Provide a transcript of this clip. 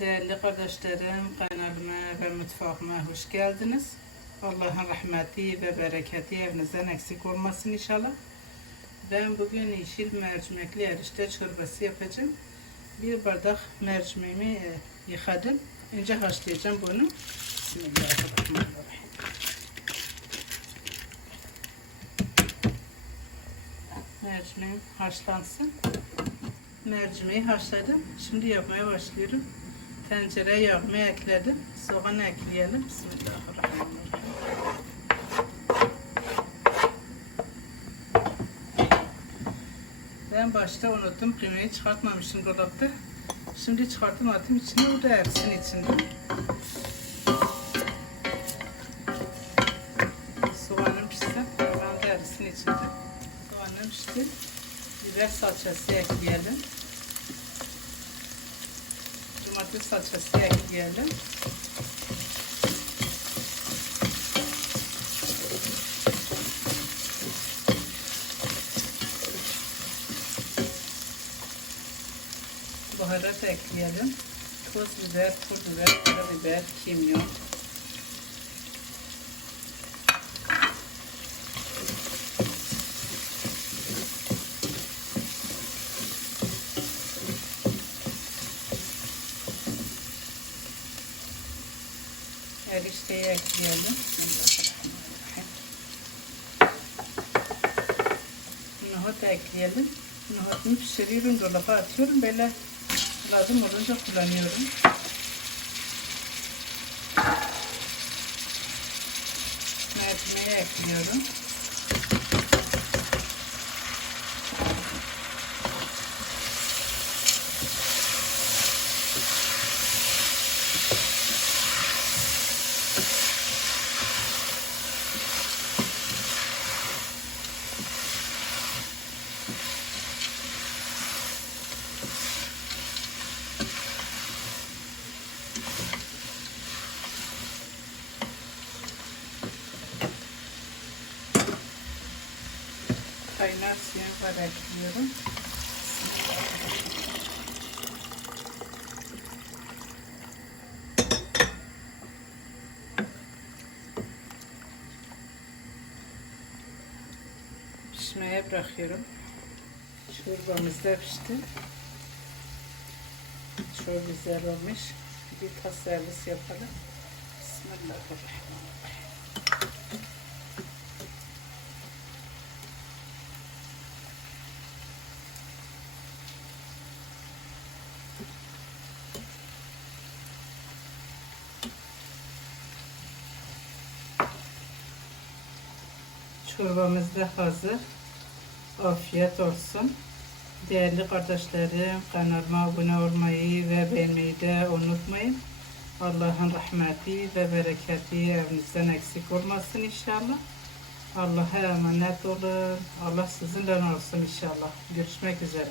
Değerli kardeşlerim, kanalıma ve mutfağıma hoş geldiniz. Allah'ın rahmeti ve bereketi evinizden eksik olmasın inşallah. Ben bugün yeşil mercimekli erişte çorbası yapacağım. Bir bardak mercimeğimi e, yıkadım. Önce haşlayacağım bunu. Bismillahirrahmanirrahim. Mercimeğim haşlansın. Mercimeği haşladım. Şimdi yapmaya başlıyorum. Tencereye yağımı ekledim. Soğan ekleyelim. Bismillahirrahmanirrahim. Ben başta unuttum. Kıymayı çıkartmamışım dolapta. Şimdi çıkarttım attım içine. O da erisin içinde. Soğanım pişsin. Soğan da erisin içinde. Soğanım pişti. Biber salçası ekleyelim. Domates salçası ekleyelim. Baharat ekleyelim. Toz biber, pul biber, karabiber, kimyon. Erişteyi ekleyelim. Nohut ekleyelim. Nohutumu pişiriyorum, dolaba atıyorum. Böyle lazım olunca kullanıyorum. Mercimeği ekliyorum. Kaynar var ekliyorum. Pişmeye bırakıyorum. Çorbamız da pişti. Çok güzel olmuş. Bir tas servis yapalım. Bismillahirrahmanirrahim. Çorbamız da hazır. Afiyet olsun. Değerli kardeşlerim, kanalıma abone olmayı ve beğenmeyi de unutmayın. Allah'ın rahmeti ve bereketi evinizden eksik olmasın inşallah. Allah'a emanet olun. Allah sizinle olsun inşallah. Görüşmek üzere.